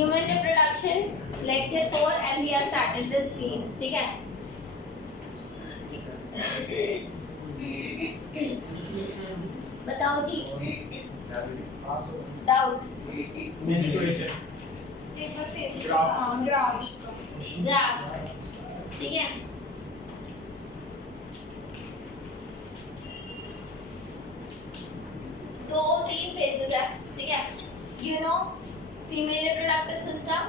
Human reproduction lecture 4 and we are started this phase. ठीक है. बताओ जी. डाउट. ग्राफ. ठीक है. दो तीन फेजेस है. ठीक है. You know female reproductive system.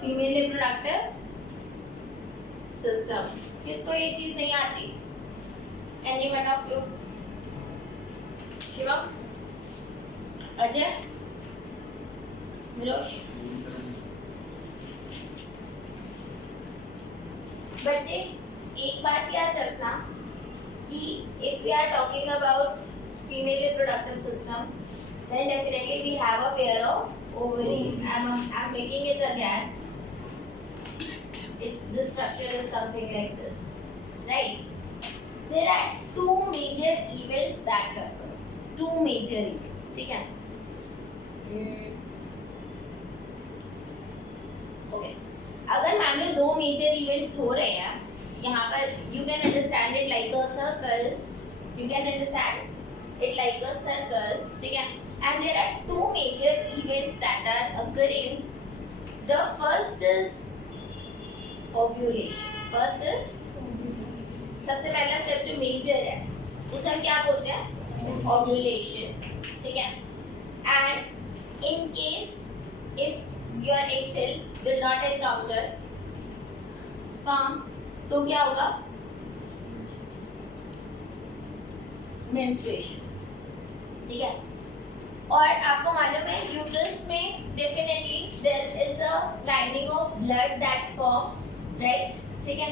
Female reproductive system. किसको ये चीज नहीं आती? Anyone of you? Shivam, Ajay, Virosh. बच्चे एक बात याद रखना कि if we are talking about female reproductive system, then definitely we have a pair of ovaries. I'm making it again. The structure is something like this, right? There are two major events that occur. Two major events, ठीक है? Okay. अगर मान लो दो major events हो रहे हैं यहाँ पर, you can understand it like a circle. You can understand it like a circle. ठीक है. And there are two major events that are occurring. The first is ovulation. First is सबसे पहला step जो मेजर है उसे हम क्या बोलते हैं? ओव्यूलेशन. ठीक है. And in case if your egg cell will not encounter sperm, तो क्या होगा? menstruation. ठीक है. और आपको मालूम है यूट्रस में definitely there is a lining of blood that form, right? ठीक है.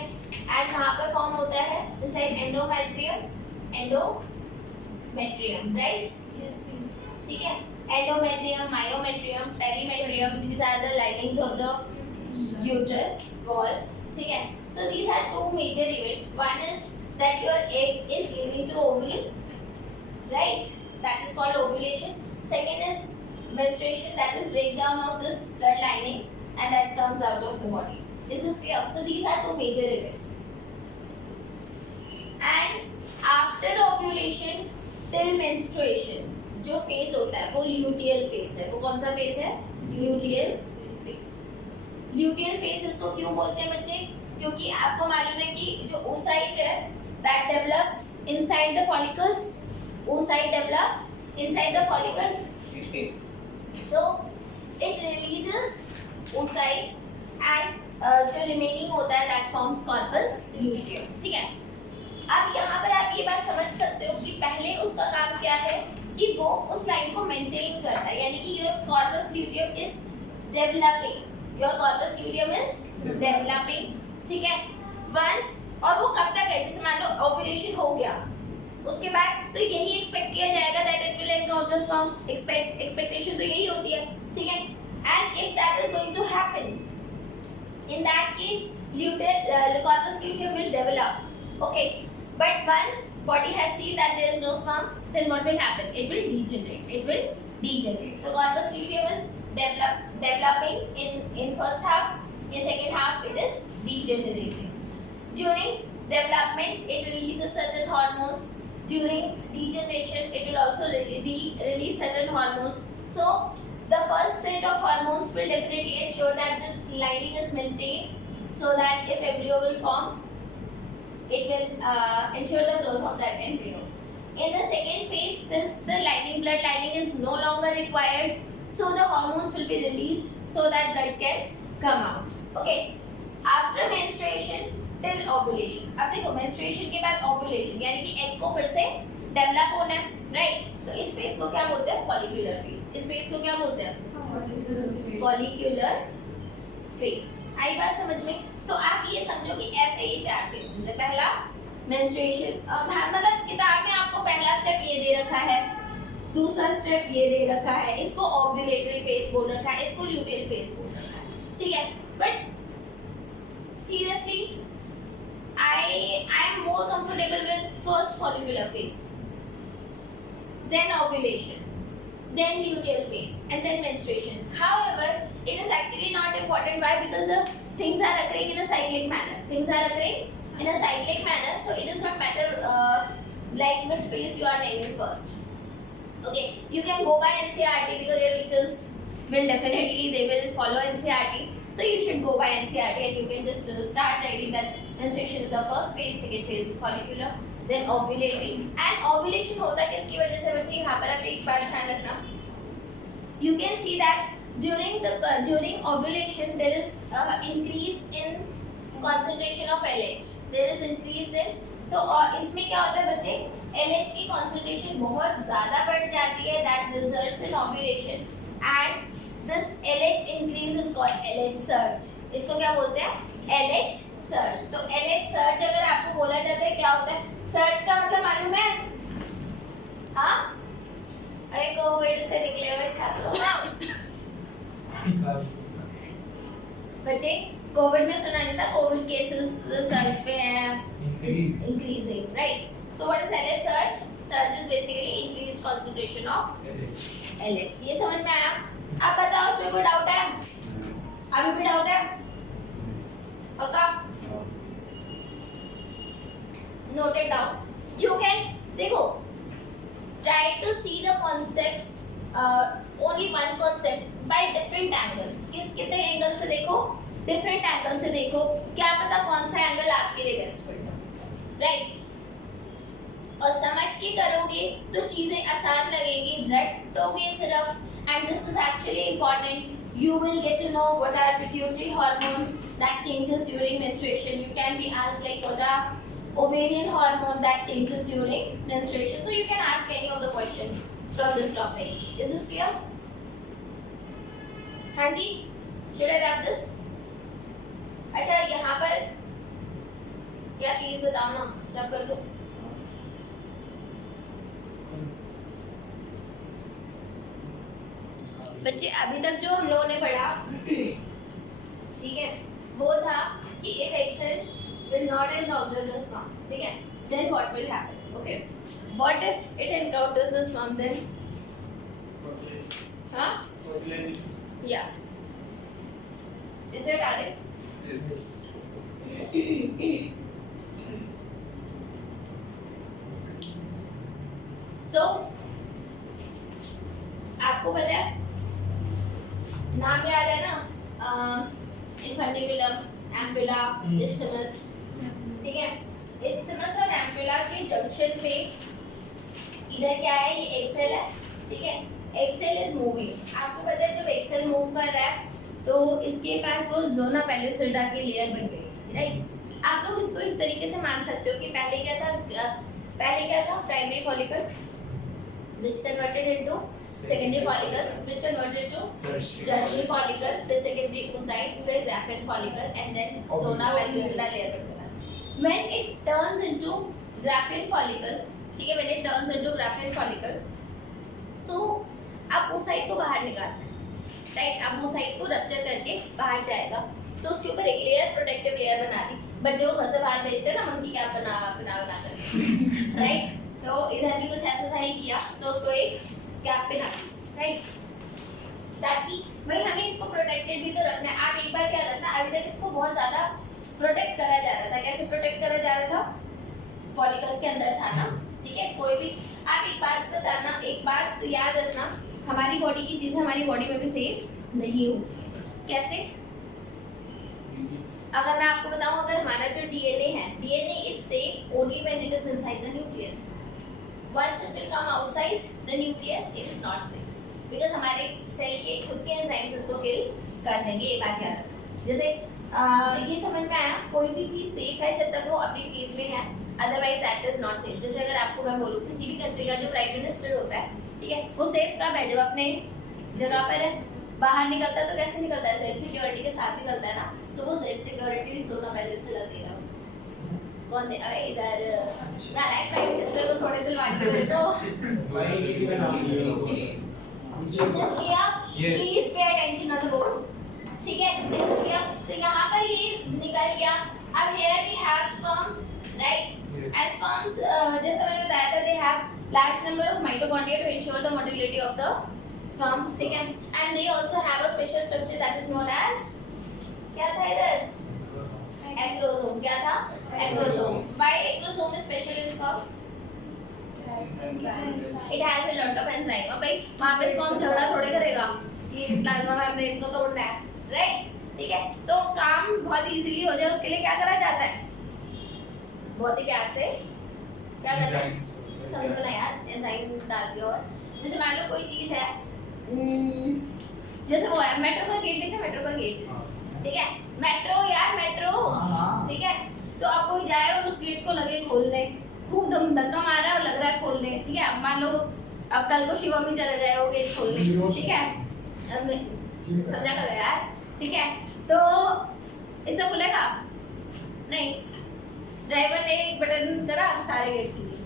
and कहाँ पर form होता है? inside endometrium. right? Yes. ठीक है. Endometrium, myometrium, perimetrium, these are the linings of the uterus wall. ठीक है. So these are two major events. One is that your egg is leaving to ovule, right? That is called ovulation. Second is menstruation, that is breakdown of this blood lining and that comes out of the body. Is this clear? So these are two major events. And after ovulation till menstruation जो phase होता है वो luteal phase है. वो कौन सा phase है? Luteal phase. Luteal phase इसको क्यों बोलते हैं बच्चे? क्योंकि आपको मालूम है कि जो oocyte है that develops inside the follicles. oocyte develops inside the follicles. So it releases oocyte and जो remaining होता है that forms corpus luteum. ठीक है. अब यहाँ पर आप ये बात समझ सकते हो कि पहले उसका काम क्या है कि वो उस लाइन को मेंटेन करता है. यानी कि your corpus luteum is developing. Your corpus luteum is developing. ठीक है. वंस, और वो कब तक है? जैसे मान लो ओव्यूलेशन हो गया, उसके बाद तो यही एक्सपेक्ट किया जाएगा that it will encounter sperm. Expectation तो यही होती है. ठीक है. And if that is going to happen, in that case the corpus luteum will develop. Okay. But once body has seen that there is no sperm, then what will happen? It will degenerate. So corpus luteum is developing in first half. In second half, it is degenerating. During development, it releases certain hormones. During degeneration, it will also release certain hormones. So the first set of hormones will definitely ensure that this lining is maintained, so that if embryo will form, it will ensure the growth of that embryo. In the second phase, since the blood lining is no longer required, so the hormones will be released so that blood can come out. Okay. After menstruation till ovulation. अब देखो menstruation के बाद ovulation, यानी कि egg को फिर से develop होना है, right? तो इस phase को क्या बोलते हैं? follicular phase. इस phase को क्या बोलते हैं? follicular phase. आई बात समझ में? तो आप ये समझो कि ऐसे ही चार फेजेस है. पहला मेंस्ट्रुएशन, मतलब किताब में आपको पहला स्टेप ये दे रखा है, दूसरा स्टेप ये दे रखा है, इसको ओव्यूलेटरी फेज बोल रखा है, इसको ल्यूटियल फेज बोल रखा है. ठीक है. But seriously I am more comfortable with first follicular phase. then ovulation, then luteal phase, and then menstruation. However, it is actually not important. Why? Because the things are occurring in a cyclic manner. Things are occurring in a cyclic manner, so it does not matter like which phase you are naming first. Okay, you can go by NCERT because your teachers will definitely they will follow NCERT. So you should go by NCERT and you can just start writing that menstruation is the first phase, second phase is follicular, then ovulating. And ovulation होता है किसकी वजह से बच्चे? यहाँ पर आप एक बात ध्यान रखना. You can see that during ovulation there is increase in concentration of LH. There is increase in इसमें क्या होता है बच्चे? LH की concentration बहुत ज़्यादा बढ़ जाती है. That results in ovulation and this LH increase is called LH surge. इसको क्या बोलते हैं? LH surge. तो LH surge अगर आपको बोला जाता है क्या होता है? सर्च का मतलब मालूम है? हाँ? अरे कोविड से निकले हुए छात्रों बच्चे कोविड में सुना नहीं था कोविड केसेस सर्च पे हैं increasing, right? So what is LH surge? Surge is basically increased concentration of LH. ये समझ में आया? अब बताओ उसमें कोई डाउट है? अभी भी डाउट है? पक्का? Note it down. You can देखो try to see the concepts only one concept by different angles. कितने एंगल से देखो? Different एंगल से देखो. क्या पता कौन सा एंगल आपके लिए बेस्ट फिट हो, right? और समझ के करोगे तो चीजें आसान लगेंगी. रटोगे सिर्फ and this is actually important. You will get to know what are pituitary hormone that changes during menstruation. You can be asked like what are ovarian hormone that changes during menstruation. So you can ask any of the questions from this topic. Is this clear? हाँ जी, should I wrap this? अच्छा यहाँ पर या please बताओ ना, रब कर दो. बच्चे अभी तक जो हम लोगों ने पढ़ा ठीक है वो था कि if XL will not encounter the sperm, ठीक है, then what will happen? Okay, what if it encounters the sperm then? हाँ? Yeah. Is it Arif? Yes. So आपको पता है नाम याद है ना? इन्फंडिबुलम, एम्पुला, इस्थमस, ठीक है. इस्थमस और एम्पुला के जंक्शन पे इधर क्या है? ये एक्सेल है, ठीक है. Excel is moving. आपको पता है जब एक्सेल मूव कर रहा है तो इसके पास वो जोना पेलिसिडा की लेयर बन गई, राइट? आप लोग इसको इस तरीके से मान सकते हो कि पहले क्या था? Primary follicle which converted into secondary follicle, which converted to tertiary follicle, फिर secondary oocytes, फिर Graafian follicle, and then zona pellucida layer. When it turns into Graafian follicle, ठीक है, when it turns into Graafian follicle, तो अब oocyte को बाहर निकालना है, राइट? अब oocyte को रप्चर करके बाहर जाएगा, तो उसके ऊपर एक लेयर, प्रोटेक्टिव लेयर बना दी. बच्चे को घर से बाहर भेजते हैं ना मंकी कैप बना कर, राइट? तो इधर भी कुछ ऐसा ही किया, तो उसको एक कैप पे रखा, राइट? ताकि भाई हमें इसको प्रोटेक्टेड भी तो रखना है. आप एक बार क्या रखना, अभी तक इसको बहुत ज़्यादा प्रोटेक्ट करा जा रहा था. कैसे प्रोटेक्ट करा जा रहा था? फॉलिकल्स के अंदर था ना, ठीक है. कोई भी आप एक बात बताना, एक बात याद रखना, हमारी बॉडी की चीज़ें हमारी बॉडी में भी सेफ नहीं होती. कैसे? अगर मैं आपको बताऊं, अगर हमारा जो डीएनए है, DNA is safe only when it is inside the nucleus. Once it will come outside the nucleus, it is not safe. Because हमारे सेल के खुद के एंजाइम्स इसको किल कर देंगे. ये बात याद रखना. जैसे ये समझ में आया, कोई भी चीज़ सेफ है जब तक वो अपनी चीज़ में है, otherwise that is not safe. जैसे अगर आपको मैं बोलूँ किसी भी कंट्री का जो प्राइम मिनिस्टर होता है, ठीक है, वो सेफ कब है? जब अपने जगह पर है. बाहर निकलता है तो कैसे निकलता है? जेड सिक्योरिटी के साथ निकलता है ना. तो वो जेड सिक्योरिटी जोन पहले से डर देगा. कौन दे? अरे इधर ना लाइक प्राइम मिनिस्टर को थोड़े दिल बांट दे तो दिस किया. Please pay attention on the board, ठीक है. दिस इज किया. तो यहाँ पर ये निकल गया. अब here we have sperms, right? And sperms जैसे मैंने बताया था, they have large number of mitochondria to ensure the motility of the sperm, ठीक है, and they also have a special structure that is known as, क्या था इधर, acrosome, क्या था, acrosome. Why acrosome is special in sperm? It has a lot of enzyme. अब भाई वहाँ पे sperm झगड़ा थोड़े करेगा कि प्लाज्मा मेम्ब्रेन को तोड़ना है, right? ठीक है, तो काम बहुत इजीली हो जाए उसके लिए क्या करा जाता है, बहुत ही प्यार से क्या करना है, समझो ना यार, एंजाइम डाल दिया. और जैसे मान लो कोई चीज है, जैसे वो है मेट्रो का गेट, देखा मेट्रो का गेट, ठीक है, मेट्रो यार मेट्रो, ठीक है, तो आप कोई जाए और उस गेट को लगे खोल दे, खूब दम धक्का मार रहा है और लग रहा है खोल दे, ठीक है, अब मान लो अब कल को शिवम भी चले जाए वो गेट खोल दे, ठीक है, समझा लगा यार, ठीक है, तो इसे खुलेगा नहीं, ड्राइवर ने एक बटन करा सारे गेट के लिए,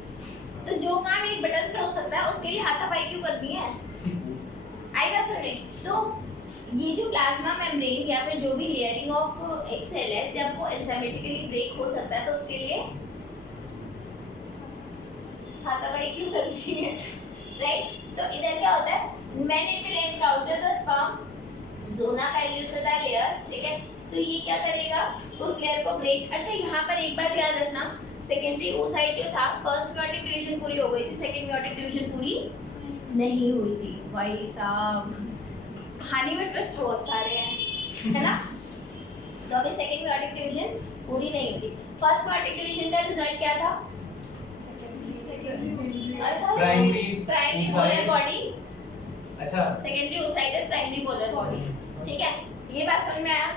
तो जो काम एक बटन से हो सकता है उसके लिए हाथापाई क्यों करनी है, आएगा सर में. तो ये जो प्लाज्मा मेम्ब्रेन या फिर जो भी लेयरिंग ऑफ एक सेल है, जब वो एंजाइमेटिकली ब्रेक हो सकता है तो उसके लिए हाथापाई क्यों करनी है, राइट. तो इधर क्या होता है, when it will encounter the sperm zona pellucida layer, ठीक है, तो ये क्या करेगा, उस लेयर को ब्रेक. अच्छा यहाँ पर एक बात याद रखना, सेकेंडरी oocyte जो था, फर्स्ट म्योटिक डिवीजन पूरी हो गई थी, सेकंड म्योटिक डिवीजन पूरी नहीं हुई थी. भाई साहब कहानी में ट्विस्ट बहुत सारे हैं, है ना. तो अभी सेकंड म्योटिक डिवीजन पूरी नहीं हुई थी. फर्स्ट म्योटिक डिवीजन का रिजल्ट क्या था, प्राइमरी पोलर बॉडी, अच्छा secondary oocyte primary polar body, ठीक है, ये बात समझ में आया.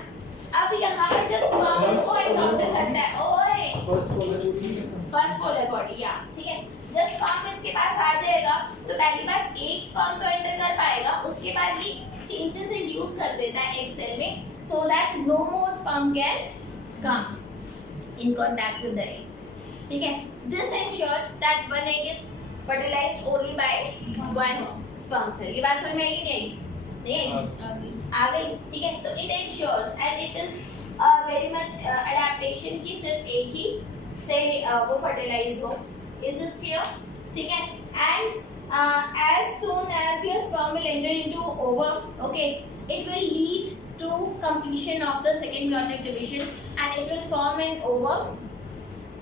अब यहाँ पर जब स्पर्म को एनकाउंटर करता है, ओए फर्स्ट पोलर बॉडी, या ठीक है, जब स्पर्म इसके पास आ जाएगा तो पहली बार एक स्पर्म तो एंटर कर पाएगा, उसके बाद ये चेंजेस इंड्यूस कर देता है एग सेल में, so that no more sperm can come in contact with the eggs, ठीक है. This ensure that one egg is fertilised only by one sperm cell. ये बात समझ में आई कि नहीं आई, नहीं आई, आ गई, ठीक है. तो it ensures and it is very much adaptation की सिर्फ एक ही से वो फर्टिलाइज हो. इज दिस क्लियर, ठीक है. And as soon as your sperm will enter into ovum, okay, it will lead to completion of the second meiotic division and it will form an ovum,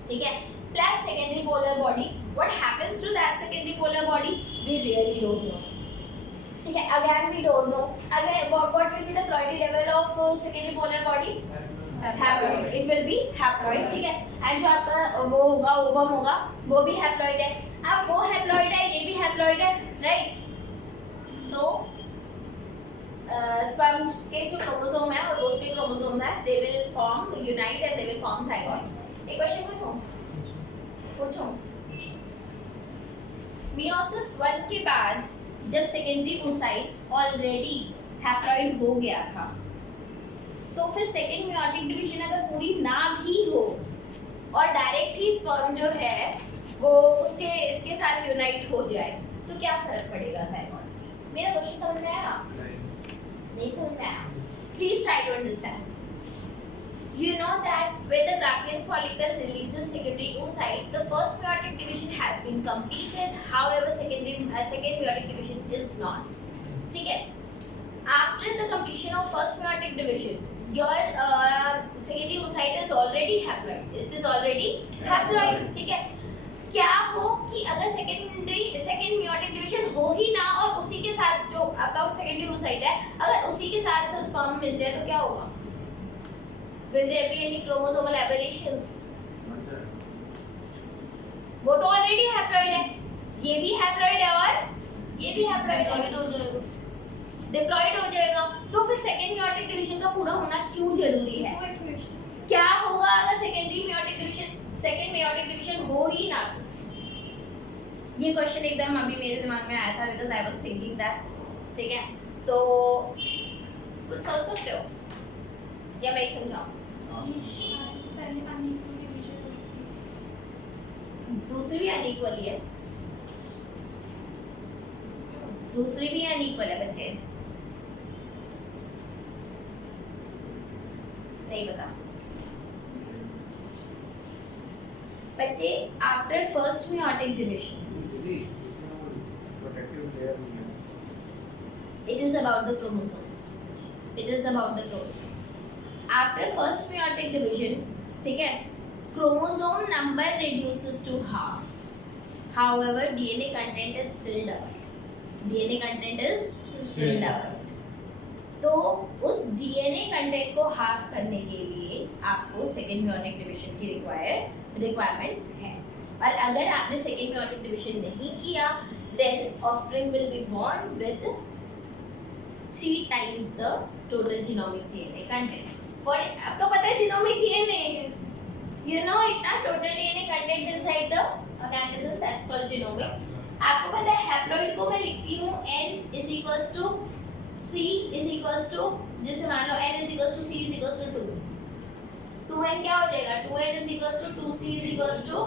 ठीक है, plus secondary polar body. What happens to that secondary polar body we really don't know, ठीक है. Again we don't know. Again what will be the ploidy level of secondary polar body, haploid. It will be haploid, ठीक है. And जो आपका वो होगा ovum होगा वो भी हैप्लॉइड है. अब वो हैप्लॉइड है, ये भी हैप्लॉइड है, राइट. तो स्पर्म के जो क्रोमोसोम है और उसके क्रोमोसोम है, they will form unite and they will form zygote. एक क्वेश्चन पूछूं. मियोसिस 1 के बाद जब सेकेंडरी oocyte ऑलरेडी हैप्लॉइड हो गया था, तो फिर सेकेंड मेयोटिक डिवीजन अगर पूरी ना भी हो और डायरेक्ट ही स्पर्म जो है वो उसके इसके साथ यूनाइट हो जाए, तो क्या फर्क पड़ेगा जाइगोट में. मेरा क्वेश्चन समझ में आया, नहीं समझ में आया, please try to understand. You know that when the Graafian follicle releases secondary oocyte, the first meiotic division has been completed. However, second meiotic division is not. ठीक है. After the completion of first meiotic division, your secondary oocyte is already haploid. It is already haploid. ठीक है. क्या हो कि अगर second meiotic division हो ही ना और उसी के साथ जो आपका secondary oocyte है, अगर उसी के साथ sperm मिल जाए तो क्या होगा? Will there be any chromosomal aberrations? वो तो ऑलरेडी हैप्लॉइड है, ये भी हैप्लॉइड है और ये भी हैप्लॉइड हो जाएगा, डिप्लॉइड हो जाएगा. तो फिर सेकेंड मेयोटिक डिवीजन का पूरा होना क्यों जरूरी है? क्या होगा अगर सेकेंड मेयोटिक डिवीजन हो ही ना? ये क्वेश्चन एकदम अभी मेरे दिमाग में आया था because I was thinking that. ठीक है, तो कुछ सोच सकते हो या मैं ही समझाऊं? दूसरी भी अनइक्वल है, दूसरी भी अनइक्वल है बच्चे, नहीं बता बच्चे. आफ्टर फर्स्ट मेयोटिक डिवीजन दीदी इसमें वो प्रोटेक्टिव लेयर नहीं है. It is about the chromosomes. It is about the chromosome. After first meiotic division, ठीक है, chromosome number reduces to half. However, DNA content is still doubled. DNA content is still doubled. तो उस DNA content को half करने के लिए आपको second meiotic division की requirement है. और अगर आपने second meiotic division नहीं किया, then offspring will be born with 3 times the total genomic DNA content. For अब तो पता है genomic DNA, you know it ना, total DNA content inside the organism, that's called genomic. आपको पता है haploid को मैं लिखती हूँ n is equals to c is equals to, जैसे मान लो n is equals to c is equals to 2. 2n क्या हो जाएगा? 2n is equals to 2c is equals to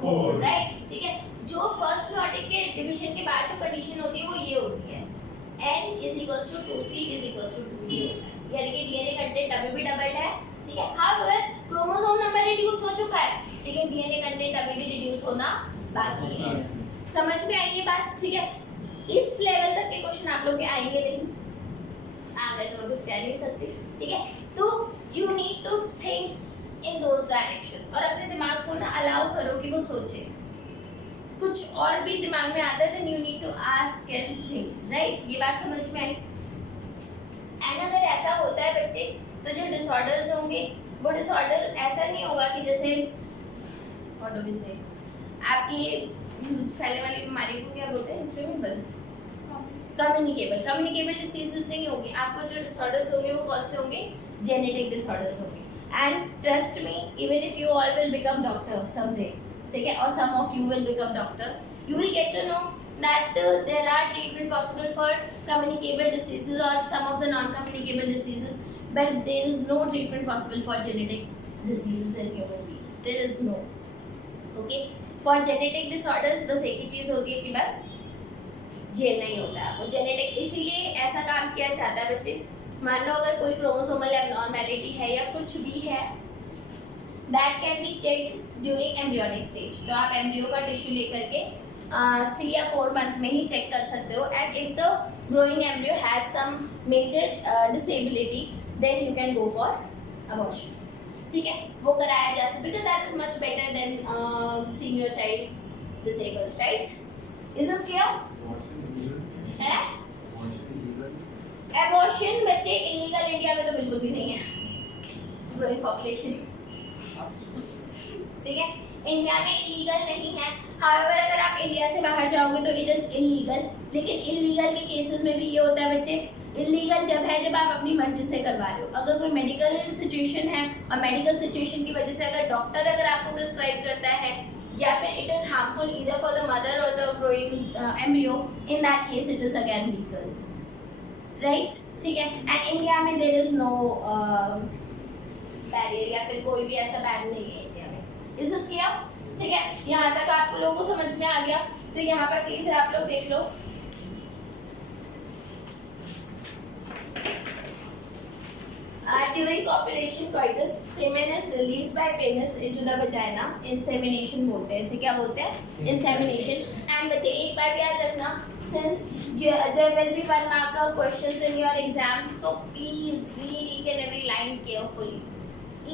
4, right? ठीक है. जो फर्स्ट meiotic के डिवीजन के बाद जो कंडीशन होती है वो ये होती है, n is equals to 2c is equals to 2 ये होता है. यानी कि DNA कंटेंट अभी भी डबल्ड है, ठीक है. However, क्रोमोसोम नंबर रिड्यूस हो चुका है, लेकिन DNA कंटेंट अभी भी रिड्यूस होना बाकी है. समझ में आई ये बात? ठीक है. इस लेवल तक के क्वेश्चन आप लोग के आएंगे नहीं, आ गए तो मैं कुछ कह नहीं सकती, ठीक है. तो you need to think in those directions और अपने दिमाग को ना अलाउ करो कि वो सोचे. कुछ और भी दिमाग में आता है then you need to ask and think, right? ये बात समझ में आई? एंड अगर ऐसा होता है बच्चे, तो जो डिसऑर्डर्स होंगे वो डिसऑर्डर ऐसा नहीं होगा कि जैसे व्हाट डू वी से, आपकी फैलने वाली बीमारी को क्या बोलते हैं? इन्फ्लेमेबल, कम्युनिकेबल डिसीजेस नहीं होगी. आपको जो डिसऑर्डर्स होंगे वो कौन से होंगे? जेनेटिक डिसऑर्डर्स होंगे. And trust me, even if you all will become doctor someday, ठीक है, और some of you will become doctor, you will get to know that there are treatment possible for communicable diseases or some of the non-communicable diseases, but there is no treatment possible for genetic diseases in human beings. There is no. Okay, for genetic disorders बस एक ही चीज़ होती है कि बस झेलना ही होता है. वो जेनेटिक इसीलिए ऐसा काम किया जाता है बच्चे. मान लो अगर कोई क्रोमोसोमल एबनॉर्मैलिटी है या कुछ भी है, that can be checked during embryonic stage. तो आप एम्ब्रियो का टिश्यू लेकर के 3 या 4 मंथ में ही चेक कर सकते हो. And if the growing embryo has some major disability then you can go for abortion, ठीक है. वो कराया जा सकता है because that is much better than seeing your child disabled, right? Is this clear? है अबॉर्शन बच्चे इलीगल इंडिया में तो बिल्कुल भी नहीं है. ग्रोइंग पॉपुलेशन, ठीक है, इंडिया में इलीगल नहीं है. हाउएवर अगर आप इंडिया से बाहर जाओगे तो इट इज इलीगल. लेकिन इलीगल के केसेस में भी ये होता है बच्चे, इलीगल जब है जब आप अपनी मर्जी से करवा रहे हो. अगर कोई मेडिकल सिचुएशन है और मेडिकल सिचुएशन की वजह से अगर डॉक्टर अगर आपको प्रिस्क्राइब करता है या फिर it is harmful either for the mother और the growing embryo, in that case it is again legal, right? ठीक है. एंड इंडिया में देयर इज नो बैरियर या फिर कोई भी ऐसा बैन नहीं है इंडिया में. Is this clear? ठीक है. यहाँ तक आप लोगों को समझ में आ गया? तो यहाँ पर प्लीज आप लोग देख लो. During copulation coitus, semen is released by penis into the vagina. Insemination बोलते हैं इसे. क्या बोलते हैं? Insemination. And बच्चे एक बात याद रखना, since there will be 1 marker questions in your exam, so please read each and every line carefully.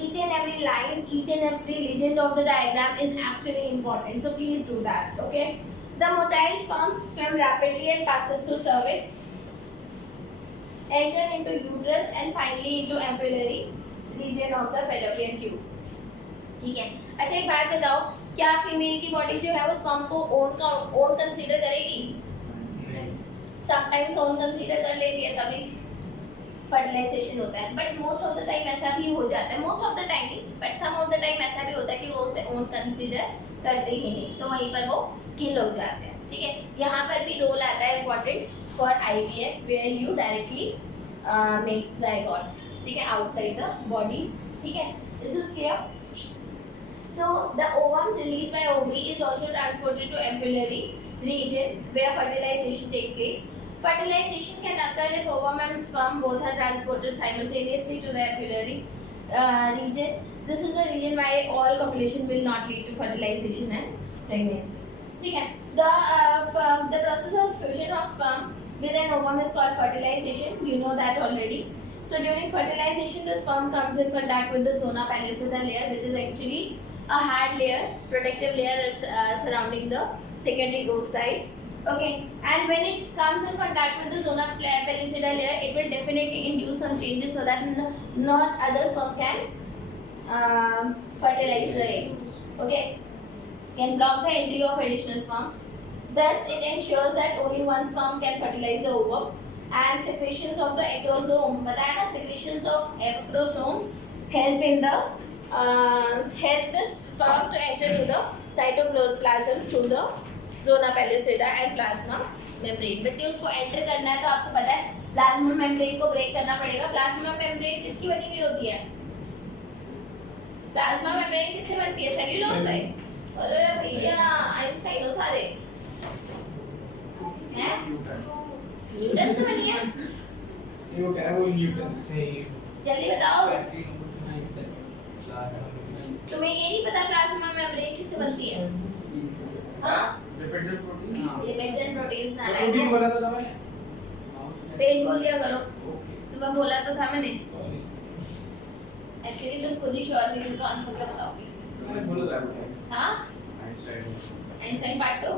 Each and every line, each and every legend of the diagram is actually important. So please do that. Okay. The motile sperm swim rapidly and passes through cervix, enter into uterus and finally into ampullary region of the fallopian tube. ठीक है. अच्छा एक बात बताओ, क्या female की body जो है वो स्पर्म को ओन कंसीडर करेगी? समटाइम्स ओन कंसीडर कर लेती है, तभी फर्टिलाइजेशन होता है. But most of the time ऐसा भी हो जाता है, मोस्ट ऑफ द टाइम नहीं, but some of the time ऐसा भी होता है कि वो उसे ओन कंसीडर करते ही नहीं, तो वहीं पर वो किल हो जाते हैं. ठीक है. यहाँ पर भी रोल आता है important for IVF where you directly make zygote, ठीक है, आउटसाइड द बॉडी. ठीक है. Is this clear? So the ovum released by ovary is also transported to ampullary region where fertilization takes place. Fertilization can occur if ovum and sperm both are transported simultaneously to the ampullary region. This is the reason why all copulation will not lead to fertilization and pregnancy. ठीक है. The process of fusion of sperm with an ovum is called fertilization. You know that already. So during fertilization, the sperm comes in contact with the zona pellucida layer, which is actually a hard layer, protective layer surrounding the secondary oocyte. Okay, and when it comes in contact with the zona pellucida layer, it will definitely induce some changes so that not other sperm can fertilize the egg. Okay, can block the entry of additional sperms. Thus, it ensures that only one sperm can fertilize the ovum. And secretions of the acrosome, बताया ना, secretions of acrosomes help in the help the sperm to enter to the cytoplasm through the zona pellucida and plasma membrane. बच्चे उसको enter करना है तो आपको पता है प्लाज्मा मेम्ब्रेन को ब्रेक करना पड़ेगा. प्लाज्मा मेम्ब्रेन किसकी बनी हुई होती है? प्लाज्मा मेम्ब्रेन किससे बनती है? सेल्यूलोज से. अरे भैया आइंस्टाइन हो सारे हैं, न्यूटन से बनी है. ये वो कह रहा है वो न्यूटन से जल्दी बताओ, तुम्हें ये नहीं पता प्लाज्मा मेम्ब्रेन किससे बनती है? हाँ, lipids and protein. Lipids and proteins ना प्रोटीन बोला था मैंने. तेज बोल दिया करो. तुम्हें बोला तो था मैंने. सॉरी एक्चुअली तुम खुद ही श्योर नहीं हो तो आंसर क्या बताओगे? मैंने बोला था. हाँ, आइंस्टाइन. Einstein part 2.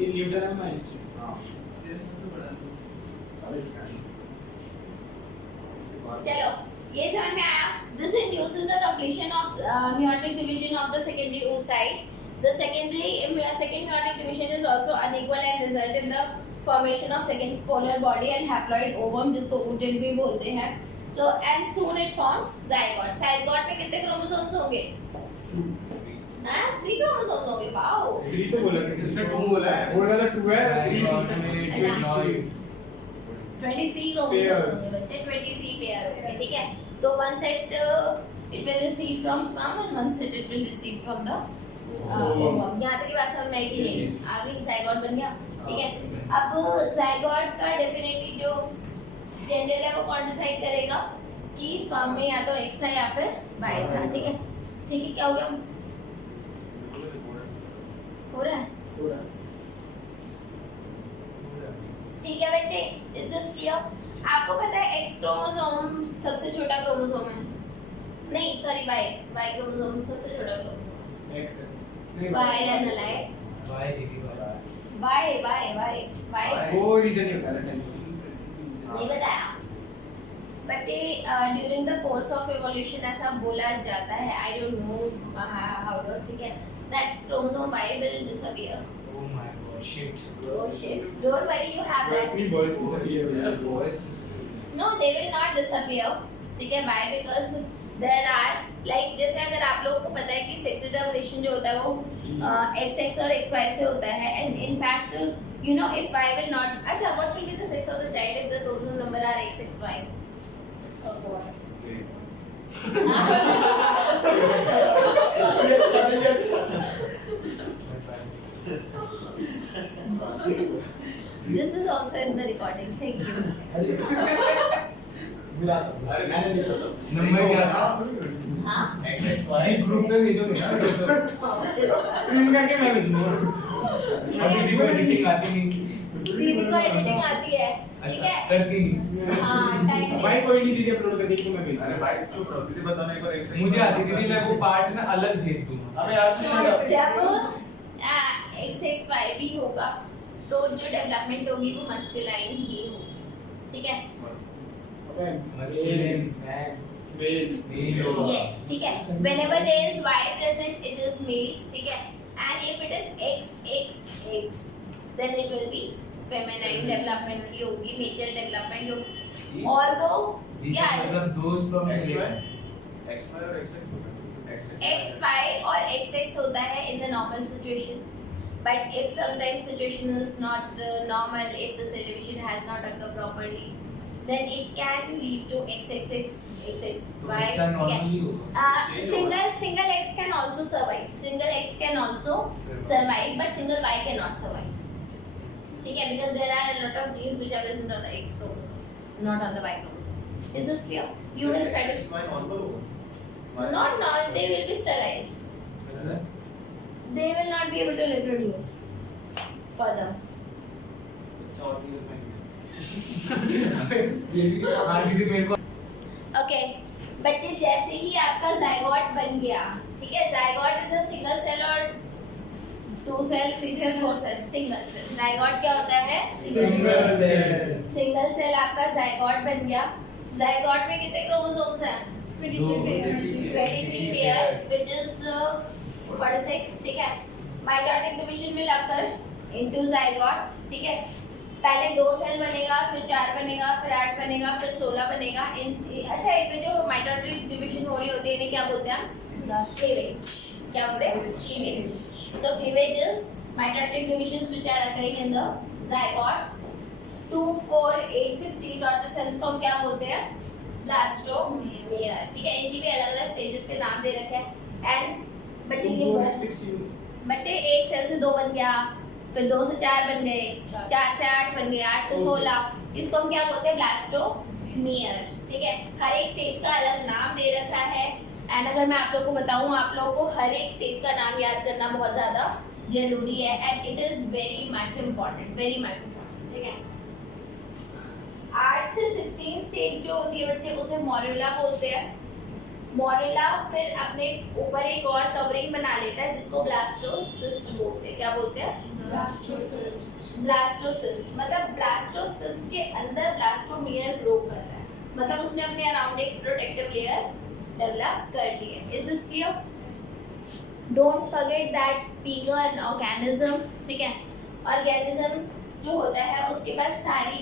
ये न्यूटन है आइंस्टाइन. हां. अरे इसका चलो, ये समझ में आया. This induces the completion of meiotic division of the secondary oocyte. The second meiotic division is also unequal and result in the formation of second polar body and haploid ovum, जिसको ooted भी बोलते हैं. So and soon it forms zygote. Zygote में कितने chromosomes होंगे? हाँ, 3 chromosomes होंगे. Wow. 3 तो बोला किसी इसने 2 बोला है. बोला था 2 है. 23 क्रोमोसोम्स होंगे बच्चे. 23 पेयर होंगे. ठीक है. तो one set it will receive from sperm and one set it will receive from the ovum. यहाँ तक की बात समझ में आई कि नहीं? आगे zygote बन गया. ठीक है. अब zygote का डेफिनेटली जो जेंडर है वो कौन डिसाइड करेगा कि sperm में या तो X था या फिर Y था. ठीक है. ठीक है. क्या हो गया? हो रहा है. ठीक है बच्चे, इज दिस क्लियर? आपको पता है X क्रोमोसोम सबसे छोटा क्रोमोसोम है. नहीं सॉरी, Y क्रोमोसोम सबसे छोटा क्रोमोसोम. एक्स Y रहने लायक. वाई दीदी Y. वो रीजन नहीं बता रहा. नहीं बताया बच्चे. During the course of evolution ऐसा बोला जाता है, I don't know how do. ठीक है. That chromosome Y will disappear. Oh my God shit. Oh shit, don't worry, you have that. We both disappear. No, they will not disappear. ठीक है. Why? Because there are like जैसे अगर आप लोगों को पता है कि sex determination जो होता है वो XX और XY से होता है, and in fact you know if Y will not, अच्छा what will be the sex of the child if the chromosome number are XXY? Oh God. This is also in the recording. Thank you. अरे मैंने नहीं पता. Number क्या था? हाँ. XXY group में भेजो ना. प्रिंट करके मैं भेजूंगा. अब दीदी को एडिटिंग आती नहीं. दीदी को एडिटिंग आती है. ठीक है. करती नहीं. हाँ, टाइम भाई कोई नहीं, दीदी अपलोड कर देगी तो मैं भेज अरे दूंगा. भाई चुप रहो. दीदी बताना एक बार XXY. मुझे आती थी, मैं वो पार्ट ना अलग भेज दूंगा. अबे यार shut up. जब XXY भी होगा तो जो डेवलपमेंट होगी वो मस्कुलाइन ही होगी. ठीक है. Masculine man male male. Yes, ठीक है. Whenever there is Y present, it is male. ठीक है. And if it is XXX, then it will be feminine development की होगी, major development होगी. Although, yeah, मतलब दोस्त तो हम XY XY और XX होता है. XY और XX होता है in the normal situation. But if sometimes situation is not normal, if the cell division has not occurred properly, then it can lead to XXX, XXY. बच्चा normally होगा. Single X can also survive. Single X can also survive, but single Y cannot survive. ठीक है, because there are a lot of genes which are present on the X chromosome, not on the Y chromosome. Is this clear? You will study. XY normal होगा. Not now. They will be sterile. They will not be able to reproduce. further. हाँ दीदी मेरे को okay बच्चे, जैसे ही आपका zygote बन गया, ठीक है, zygote is a single cell और 2 cell 3 cell 4 cell, single cell. Zygote क्या होता है? सिंगल सेल आपका जायगोट बन गया। जायगोट में कितने क्रोमोसोम्स हैं? 23 पेयर which is 46, ठीक है। Mitotic division will occur into zygote, ठीक है। पहले 2 सेल बनेगा, फिर 4 बनेगा, फिर 8 बनेगा, फिर 16 बनेगा। अच्छा, इसमें जो माइटोटिक डिवीजन हो रही होती है इन्हें क्या बोलते हैं? क्लीवेज। क्या बोलते हैं? Cleavage. So cleavage is mitotic divisions which are occurring in the zygote. 2, 4, 8, 16 daughter cells को हम क्या बोलते हैं? ब्लास्टोमेयर, ठीक है। इनकी भी अलग-अलग स्टेजेस के नाम दे रखे हैं। एंड बच्चे 1 सेल से 2 बन गया, फिर 2 से 4 बन गए, 4 से 8 बन गए, 8 से 16, इसको हम क्या बोलते हैं? ब्लास्टोमेयर, ठीक है। हर एक स्टेज का अलग नाम दे रखा है। एंड अगर मैं आप लोगों को बताऊं, आप लोगों को हर एक स्टेज का नाम याद करना बहुत ज़्यादा जरूरी है and it is very much important, ठीक है। 8 से 16 स्टेज जो होती है बच्चे, उसे मॉड्यूला बोलते हैं। मॉड्यूला फिर अपने ऊपर एक और कवरिंग बना लेता है जिसको ब्लास्टोसिस्ट बोलते हैं। क्या बोलते हैं? ब्लास्टोसिस्ट। मतलब ब्लास्टोसिस्ट के अंदर ब्लास्टोमेयर ग्रो करता है, मतलब उसने अपने अराउंड एक प्रोटेक्टिव लेयर डेवलप कर ली है। Is this clear? Don't forget that being an organism, ठीक है, ऑर्गेनिज्म जो होता है उसके पास सारी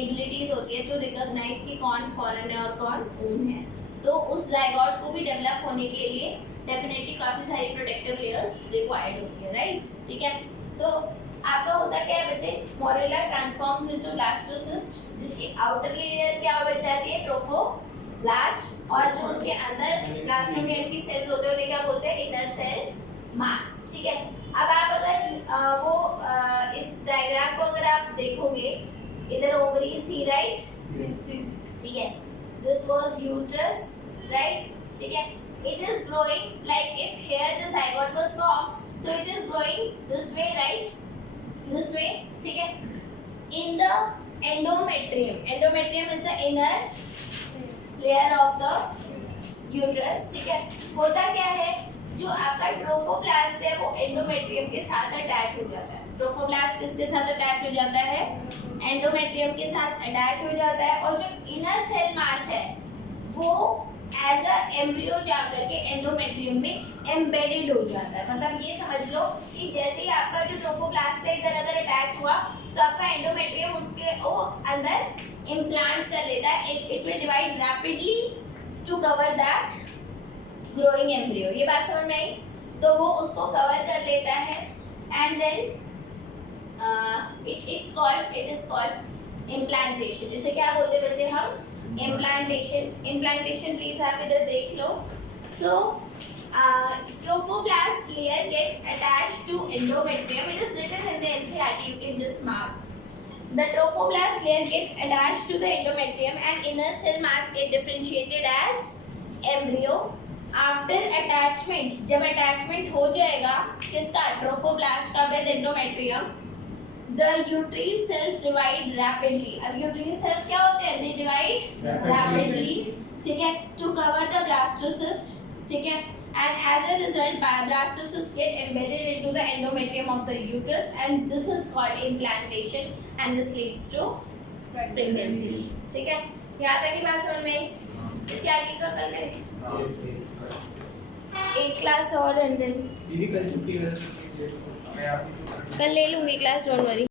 एबिलिटीज होती है टू रिकॉग्नाइज कि कौन फॉरेन है और कौन ओन है। तो उस जायगोट को भी डेवलप होने के लिए डेफिनेटली काफ़ी सारी प्रोटेक्टिव लेयर्स रिक्वायर्ड होती है, राइट? ठीक है। तो आपका होता क्या है बच्चे? मॉड्यूला ट्रांसफॉर्म्स इनटू ब्लास्टोसिस्ट, जिसकी आउटर लेयर क्या बन जाती है? ट्रोफोब्लास्ट। और जो उसके अंदर ब्लास्टोमेयर की सेल्स होते हैं उन्हें क्या बोलते हैं? इनर सेल मास, ठीक है। अब आप अगर इस डायग्राम को अगर आप देखोगे, इधर ओवरीज थी, राइट? ठीक है। This was uterus, right? ठीक है। It is growing like if here the zygote was formed, so it is growing this way, right? This way, ठीक है। In the endometrium, endometrium is the inner layer of the uterus, ठीक है। होता क्या है? जो आपका ट्रोफोब्लास्ट है वो एंडोमेट्रियम के साथ अटैच हो जाता है। ट्रोफोब्लास्ट किसके साथ अटैच हो जाता है? एंडोमेट्रियम के साथ अटैच हो जाता है। और जो इनर सेल मास है वो एज अ एम्ब्रियो जाकर के एंडोमेट्रियम में एम्बेडेड हो जाता है। मतलब ये समझ लो कि जैसे ही आपका जो ट्रोफोब्लास्ट है इधर अगर अटैच हुआ तो आपका एंडोमेट्रियम उसके वो अंदर इम्प्लांट कर लेता है। It will divide rapidly to cover that growing embryo. ये बात समझ में आई? तो वो उसको कवर कर लेता है and then it is called implantation। इसे क्या बोलते हैं बच्चे हम? implantation प्लीज आप इधर देख लो। So trophoblast layer gets attached to endometrium. It is written in the NCERT, you can just mark. The trophoblast layer gets attached to the endometrium and inner cell mass get differentiated as embryo. After attachment, जब attachment हो जाएगा किसका? Trophoblast का with endometrium, the uterine cells divide rapidly। अब uterine cells क्या होते हैं? They divide rapidly, ठीक है, to cover the blastocyst, ठीक है, and as a result blastocysts get embedded into the endometrium of the uterus and this is called implantation and this leads to pregnancy, ठीक है। यहाँ तक की बात समझ में आई? इसके आगे का कर लें एक क्लास और एंड देन दीदी कल छुट्टी कल ले लूँगी क्लास, डोंट वरी।